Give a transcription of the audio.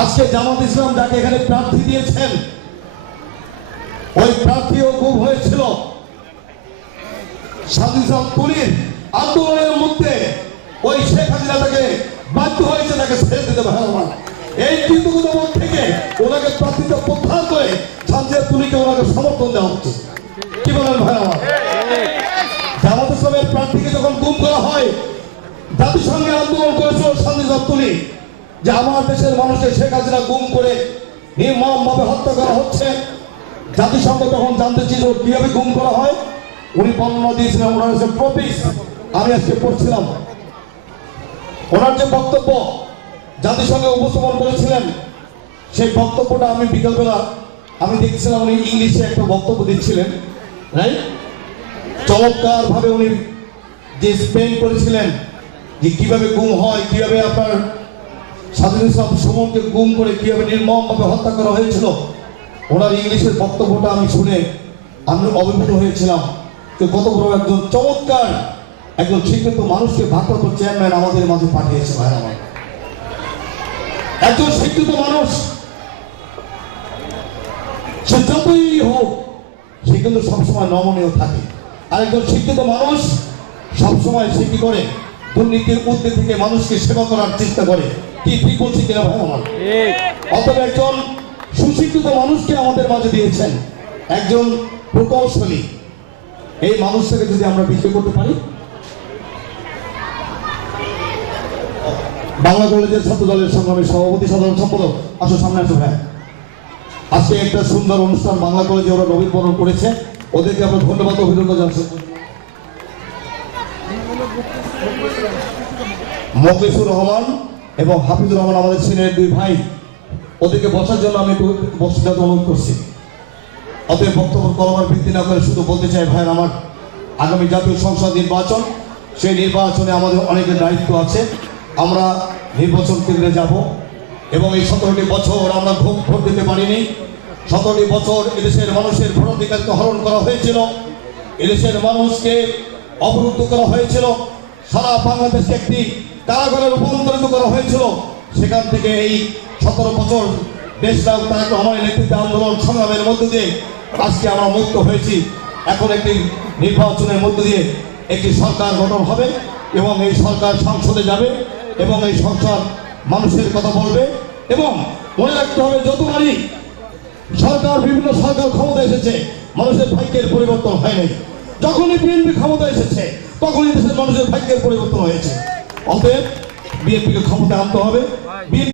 আজকে জামাত ইসলাম যাকে এখানে প্রার্থী দিয়েছেন ওই প্রার্থীও খুব হয়েছিল স্বাধীনতা তুলির আন্দোলনের মধ্যে ওই শেখ হাসিনা তাকে বাধ্য হয়েছে তাকে ছেড়ে দিতে ভালো এই কৃতজ্ঞতাবোধ থেকে ওনাকে প্রার্থীতা প্রত্যাহার করে শান্তির তুলিকে ওনাকে সমর্থন দেওয়া হচ্ছে। কি বলেন ভাই আমার? জামাত ইসলামের প্রার্থীকে যখন গুম করা হয় জাতিসংঘে আন্দোলন করেছিল শান্তির তুলি যে আমার দেশের মানুষকে শেখ হাসিনা গুম করে নির্মমভাবে হত্যা করা হচ্ছে। জাতিসংঘ তখন জানতে চেয়েছিল কিভাবে গুম করা হয়। উনি বর্ণনা দিয়েছিলেন ওনার যে প্রপিস আমি আজকে পড়ছিলাম ওনার যে বক্তব্য জাতিসংঘে উপস্থাপন করেছিলেন সেই বক্তব্যটা আমি বিকালবেলা আমি দেখছিলাম উনি ইংলিশে একটা বক্তব্য দিচ্ছিলেন রাইট। চমৎকার ভাবে উনি যে স্পেন করেছিলেন যে কিভাবে গুম হয়, কিভাবে আপনার স্বাধীন ইসলাম সুমনকে গুম করে কিভাবে নির্মমভাবে হত্যা করা হয়েছিল। ওনার ইংলিশের বক্তব্যটা আমি শুনে আমি অভিভূত হয়েছিলাম যে কত বড় একজন চমৎকার একজন শিক্ষিত মানুষকে ভারপ্রাপ্ত চেয়ারম্যান আমাদের মাঝে পাঠিয়েছে। ভাই আমার একজন শিক্ষিত মানুষ সে যতই হোক সে কিন্তু সবসময় নমনীয় থাকে। আর একজন শিক্ষিত মানুষ সবসময় সে কি করে দুর্নীতির ঊর্ধ্বে থেকে মানুষকে সেবা করার চেষ্টা করে। কি ঠিক বলছি কিনা ভাই আমার? অতএব একজন সুশিক্ষিত মানুষকে আমাদের মাঝে দিয়েছেন একজন প্রকৌশলী। এই মানুষটাকে যদি আমরা বিজয় করতে পারি বাংলা কলেজের ছাত্র দলের সংগ্রামী সভাপতি সাধারণ সম্পাদক আসো সামনে আসো ভাই। আজকে একটা সুন্দর অনুষ্ঠান বাংলা কলেজে ওরা নবীনবরণ করেছে ওদেরকে আমরা ধন্যবাদ অভিনন্দন জানাচ্ছি। মোখলেসুর রহমান এবং হাফিজুর রহমান আমাদের সিনিয়র দুই ভাই ওদেরকে বসার জন্য আমি বক্তৃতা অনুরোধ করছি। অতএব বক্তব্য কলমার ভিত্তি না করে শুধু বলতে চাই ভাই আমার আগামী জাতীয় সংসদ নির্বাচন সেই নির্বাচনে আমাদের অনেকের দায়িত্ব আছে। আমরা নির্বাচন কেন্দ্রে যাব এবং এই 17টি বছর আমরা ভোট দিতে পারিনি। 17টি বছর এদেশের মানুষের ভোটাধিকারকে হরণ করা হয়েছিল, এদেশের মানুষকে অবরুদ্ধ করা হয়েছিল, সারা বাংলাদেশকে একটি কারাগারে রূপান্তরিত করা হয়েছিল। সেখান থেকে এই 17 বছর দেশটা তারেক রহমানের নেতৃত্বে আন্দোলন সংগ্রামের মধ্য দিয়ে আজকে আমরা মুক্ত হয়েছি। এখন একটি নির্বাচনের মধ্য দিয়ে একটি সরকার গঠন হবে এবং এই সরকার সংসদে যাবে এবং এই সংসদ মানুষের কথা বলবে। এবং মনে রাখতে হবে যতবারই সরকার বিভিন্ন সরকার ক্ষমতা এসেছে মানুষের ভাগ্যের পরিবর্তন হয়নি। যখনই বিএনপি ক্ষমতা এসেছে তখনই দেশের মানুষের ভাগ্যের পরিবর্তন হয়েছে। অতএব বিএনপিকে ক্ষমতা আনতে হবে।